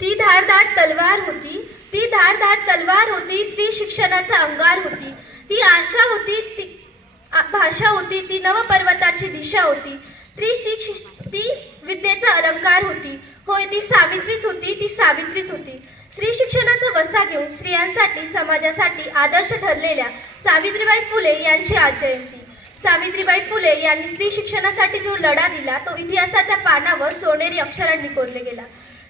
ती धारदार तलवार होती, ती धारदार तलवार होती, स्त्री शिक्षणाचा अंगार होती. ती आशा होती, ती भाषा होती, ती नवपर्वताची दिशा होती. ती विद्येचा अलंकार होती. होय, ती सावित्रीच होती, ती सावित्रीच होती. स्त्री शिक्षणाचा वसा घेऊन स्त्रियांसाठी, समाजासाठी आदर्श ठरलेल्या सावित्रीबाई फुले यांची आज जयंती. सावित्रीबाई फुले यांनी स्त्री शिक्षणासाठी जो लढा दिला तो इतिहासाच्या पानावर सोनेरी अक्षरांनी कोरले गेला.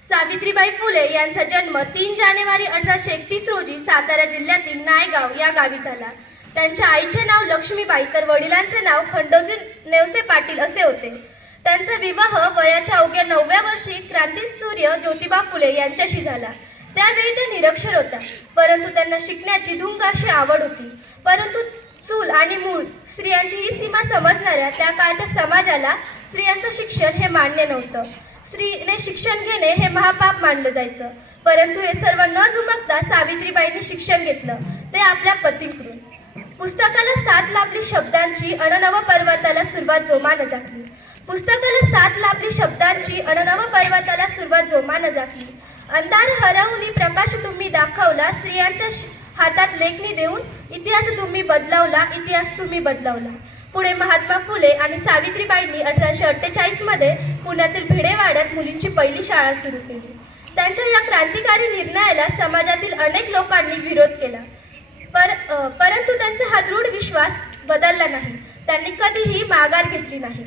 सावित्रीबाई फुले यांचा जन्म 3 जानेवारी 1831 रोजी सातारा जिल्ह्यातील नायगाव या गावी झाला. त्यांच्या आईचे नाव लक्ष्मीबाई तर वडिलांचे नाव खंडोजी नेवसे पाटील असे होते. त्यांचा विवाह वयाच्या अवघ्या 9व्या वर्षी क्रांतीसूर्य ज्योतिबा फुले यांच्याशी झाला. त्यावेळी त्या निरक्षर होत्या, परंतु त्यांना शिकण्याची धुंग अशी आवड होती. परंतु चूल आणि मूळ स्त्रियांची ही सीमा समजणाऱ्या त्या काळच्या समाजाला स्त्रियांचं शिक्षण हे मान्य नव्हतं. स्त्रीने शिक्षण घेणे हे महापाप मानलं जायचं. परंतु हे सर्व न जुमानता सावित्रीबाईंनी शिक्षण घेतलं, ते आपल्या पतीकडून. पुस्तकाला साथ लाभली शब्दांची अननव पर्वताला सुरुवात जोमानं झाकली. पुस्तकाला साथ लाभली शब्दांची अननव पर्वताला सुरुवात जोमानं झाकली. अंधार हरवून प्रकाश तुम्ही दाखवला, स्त्रियांच्या हातात लेखणी देऊन इतिहास तुम्ही बदलवला, इतिहास तुम्ही बदलवला. पुढे महात्मा फुले आणि सावित्रीबाईंनी 1848 मध्ये पुण्यातील भिडेवाड्यात मुलींची पहिली शाळा सुरू केली. त्यांच्या या क्रांतिकारी निर्णयाला समाजातील अनेक लोकांनी विरोध केला, परंतु त्यांचा हा दृढ विश्वास बदलला नाही. त्यांनी कधीही माघार घेतली नाही.